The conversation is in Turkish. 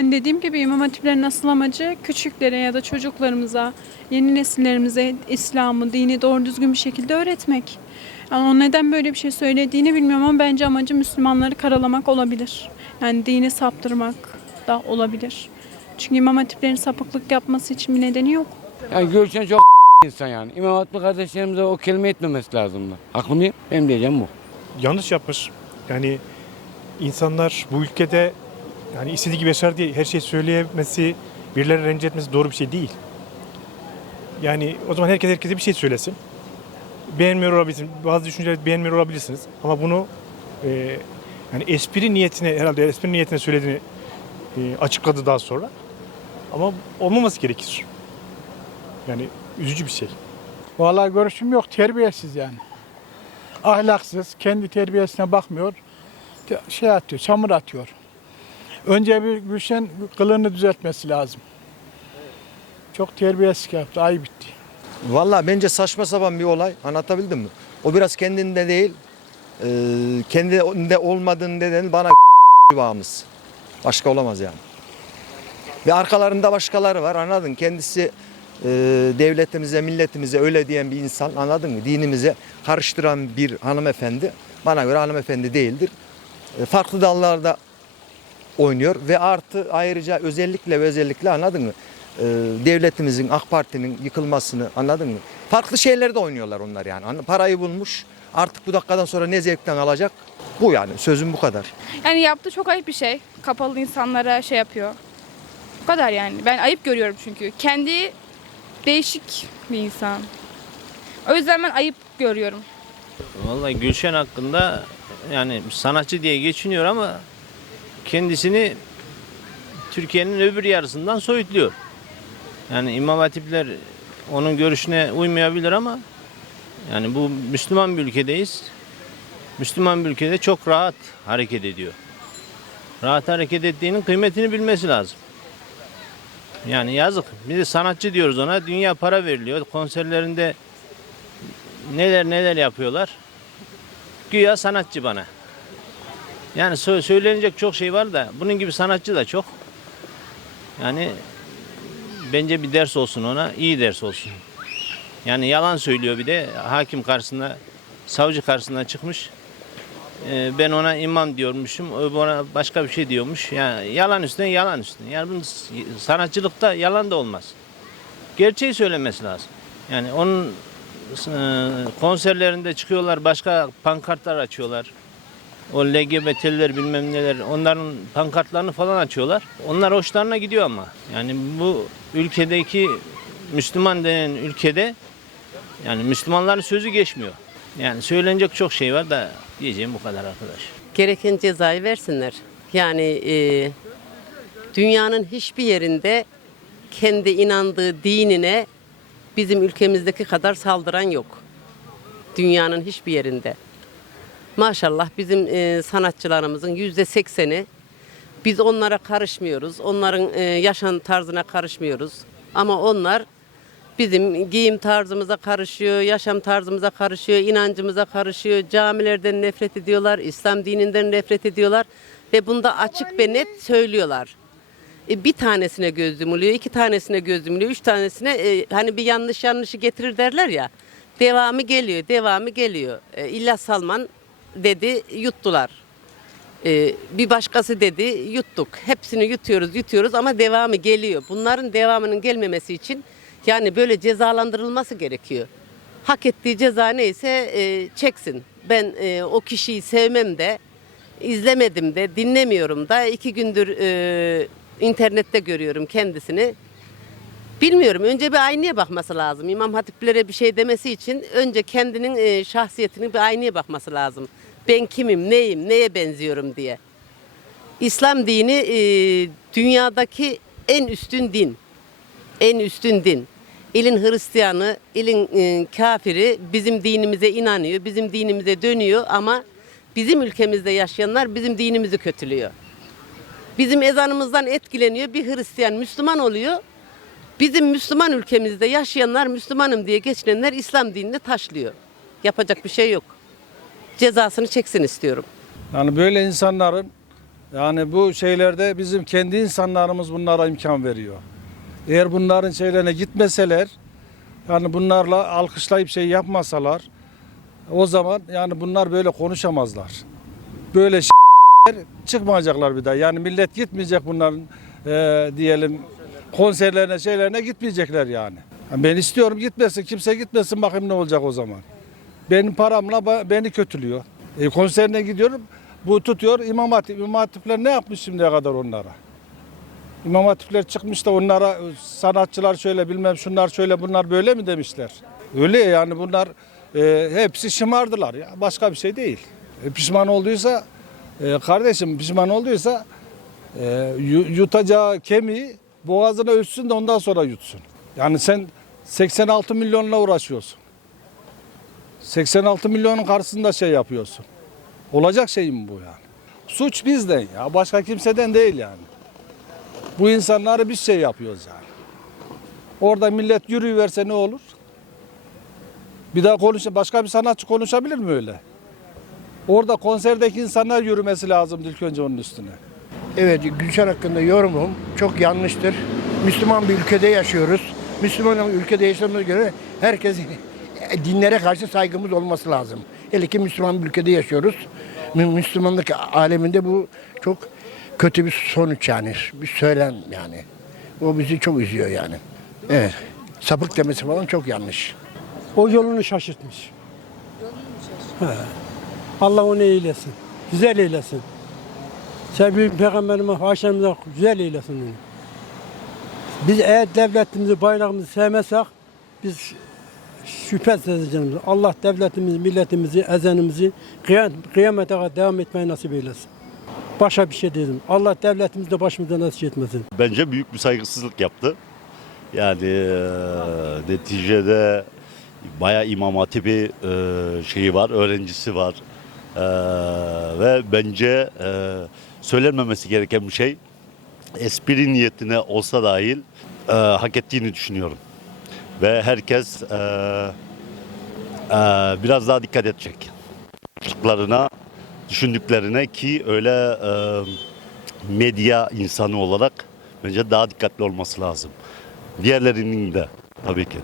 Yani dediğim gibi İmam Hatiplerin asıl amacı küçüklere ya da çocuklarımıza, yeni nesillerimize İslam'ı, dini doğru düzgün bir şekilde öğretmek. Yani o neden böyle bir şey söylediğini bilmiyorum ama bence amacı Müslümanları karalamak olabilir. Yani dini saptırmak da olabilir. Çünkü İmam Hatiplerin sapıklık yapması için bir nedeni yok. Yani görüşen çok insan yani. İmam Hatipli kardeşlerimize o kelime etmemesi lazımdı. Hakkım değil. Benim diyeceğim bu. yanlış yapmış. Yani insanlar bu ülkede yani istediği gibi yaşar diye her şeyi söyleyemesi, birileri rencide etmesi doğru bir şey değil. Yani o zaman herkes herkese bir şey söylesin. Beğenmiyor olabilirsin. Bazı düşünceleri beğenmiyor olabilirsiniz. Ama bunu e, yani espri niyetine herhalde espri niyetine söylediğini e, açıkladı daha sonra. Ama olmaması gerekir. Yani üzücü bir şey. Vallahi görüşüm yok. Terbiyesiz yani. Ahlaksız. Kendi terbiyesine bakmıyor. Şey atıyor, çamur atıyor. Önce bir Gülşen kılığını düzeltmesi lazım. Çok terbiyesiz yaptı. Ay bitti. Valla bence saçma sapan bir olay. Anlatabildim mi? O biraz kendinde değil, e, kendinde olmadığını neden bana bağımız. Başka olamaz yani. Ve arkalarında başkaları var anladın? Kendisi e, devletimize, milletimize öyle diyen bir insan anladın mı? Dinimize karıştıran bir hanımefendi bana göre hanımefendi değildir. E, farklı dallarda oynuyor ve artı ayrıca özellikle ve özellikle anladın mı? Ee, devletimizin, AK Parti'nin yıkılmasını anladın mı? Farklı şeylerde oynuyorlar onlar yani. Parayı bulmuş. Artık bu dakikadan sonra ne zevkten alacak? Bu yani sözüm bu kadar. Yani yaptığı çok ayıp bir şey. Kapalı insanlara şey yapıyor. Bu kadar yani. Ben ayıp görüyorum çünkü. Kendi değişik bir insan. O yüzden ben ayıp görüyorum. Vallahi Gülşen hakkında yani sanatçı diye geçiniyor ama kendisini Türkiye'nin öbür yarısından soyutluyor. Yani İmam Hatipler onun görüşüne uymayabilir ama yani bu Müslüman bir ülkedeyiz. Müslüman bir ülkede çok rahat hareket ediyor. Rahat hareket ettiğinin kıymetini bilmesi lazım. Yani yazık. Bir de sanatçı diyoruz ona. Dünya para veriliyor. Konserlerinde neler neler yapıyorlar. Güya sanatçı bana. Yani sö- söylenecek çok şey var da bunun gibi sanatçı da çok. Yani bence bir ders olsun ona, iyi ders olsun. Yani yalan söylüyor bir de hakim karşısında, savcı karşısına çıkmış. Ee, ben ona imam diyormuşum, o bana başka bir şey diyormuş. Yani yalan üstüne yalan üstüne. Yani bunun sanatçılıkta yalan da olmaz. Gerçeği söylemesi lazım. Yani onun e, konserlerinde çıkıyorlar başka pankartlar açıyorlar. O LGBT'liler bilmem neler onların pankartlarını falan açıyorlar. Onlar hoşlarına gidiyor ama. Yani bu ülkedeki Müslüman denen ülkede yani Müslümanların sözü geçmiyor. Yani söylenecek çok şey var da diyeceğim bu kadar arkadaş. gereken cezayı versinler. Yani e, dünyanın hiçbir yerinde kendi inandığı dinine bizim ülkemizdeki kadar saldıran yok. Dünyanın hiçbir yerinde. Maşallah bizim e, sanatçılarımızın yüzde sekseni biz onlara karışmıyoruz. Onların e, yaşam tarzına karışmıyoruz. Ama onlar bizim giyim tarzımıza karışıyor, yaşam tarzımıza karışıyor, inancımıza karışıyor. Camilerden nefret ediyorlar, İslam dininden nefret ediyorlar ve bunda açık ve net söylüyorlar. E, bir tanesine göz yumuluyor, iki tanesine göz yumuluyor, üç tanesine e, hani bir yanlış yanlışı getirir derler ya. Devamı geliyor, devamı geliyor. E, İlla Salman dedi, yuttular. E, bir başkası dedi, yuttuk. Hepsini yutuyoruz, yutuyoruz ama devamı geliyor. Bunların devamının gelmemesi için yani böyle cezalandırılması gerekiyor. Hak ettiği ceza neyse e, çeksin. Ben e, o kişiyi sevmem de, izlemedim de, dinlemiyorum da. iki gündür e, internette görüyorum kendisini. Bilmiyorum. Önce bir aynaya bakması lazım. İmam hatiplere bir şey demesi için önce kendinin e, şahsiyetini bir aynaya bakması lazım. Ben kimim, neyim, neye benziyorum diye. İslam dini e, dünyadaki en üstün din. En üstün din. İlin Hristiyanı, ilin e, kafiri bizim dinimize inanıyor, bizim dinimize dönüyor ama bizim ülkemizde yaşayanlar bizim dinimizi kötülüyor. Bizim ezanımızdan etkileniyor. Bir Hristiyan Müslüman oluyor. Bizim Müslüman ülkemizde yaşayanlar Müslümanım diye geçinenler İslam dinini taşlıyor. Yapacak bir şey yok. Cezasını çeksin istiyorum. Yani böyle insanların Yani bu şeylerde bizim kendi insanlarımız bunlara imkan veriyor. Eğer bunların şeylerine gitmeseler, yani bunlarla alkışlayıp şey yapmasalar, o zaman yani bunlar böyle konuşamazlar. Böyle şeyler çıkmayacaklar bir daha. Yani millet gitmeyecek bunların e, diyelim konserlerine şeylerine gitmeyecekler yani. Ben istiyorum gitmesin kimse gitmesin bakayım ne olacak o zaman. Benim paramla beni kötülüyor. E, konserine gidiyorum bu tutuyor İmam Hatip. İmam Hatipler ne yapmış şimdiye kadar onlara? İmam Hatipler çıkmış da onlara e, sanatçılar şöyle bilmem şunlar şöyle bunlar böyle mi demişler. Öyle yani bunlar e, hepsi şımardılar ya başka bir şey değil. E, pişman olduysa e, kardeşim pişman olduysa e, yu- yutacağı kemiği boğazına ölçsün de ondan sonra yutsun. Yani sen 86 milyonla uğraşıyorsun. 86 milyonun karşısında şey yapıyorsun. Olacak şey mi bu yani? Suç bizden ya başka kimseden değil yani. Bu insanları biz şey yapıyoruz yani. Orada millet yürüyüverse ne olur? Bir daha konuş başka bir sanatçı konuşabilir mi öyle? Orada konserdeki insanlar yürümesi lazım ilk önce onun üstüne. Evet, Gülşen hakkında yorumum çok yanlıştır. Müslüman bir ülkede yaşıyoruz. Müslüman bir ülkede yaşadığımıza göre herkes dinlere karşı saygımız olması lazım. Hele ki Müslüman bir ülkede yaşıyoruz. Mü- Müslümanlık aleminde bu çok kötü bir sonuç yani. Bir söylem yani. O bizi çok üzüyor yani. Evet. Sapık demesi falan çok yanlış. O yolunu şaşırtmış. He. Allah onu eylesin. Güzel eylesin. Sevgili Peygamberime, haşemimize güzel eylesin onu. Biz eğer devletimizi, bayrağımızı sevmezsek biz şüphesiz edeceğiz. Allah devletimizi, milletimizi, ezenimizi kıyam- kıyamete kadar devam etmeyi nasip eylesin. Başka bir şey dedim. Allah devletimizi de başımıza nasip etmesin. bence büyük bir saygısızlık yaptı. Yani e, neticede bayağı İmam Hatip'i e, şeyi var, öğrencisi var. E, ve bence e, söylenmemesi gereken bir şey espri niyetine olsa dahil e, hak ettiğini düşünüyorum. Ve herkes e, e, biraz daha dikkat edecek. Çocuklarına, düşündüklerine ki öyle e, medya insanı olarak bence daha dikkatli olması lazım. Diğerlerinin de tabii ki.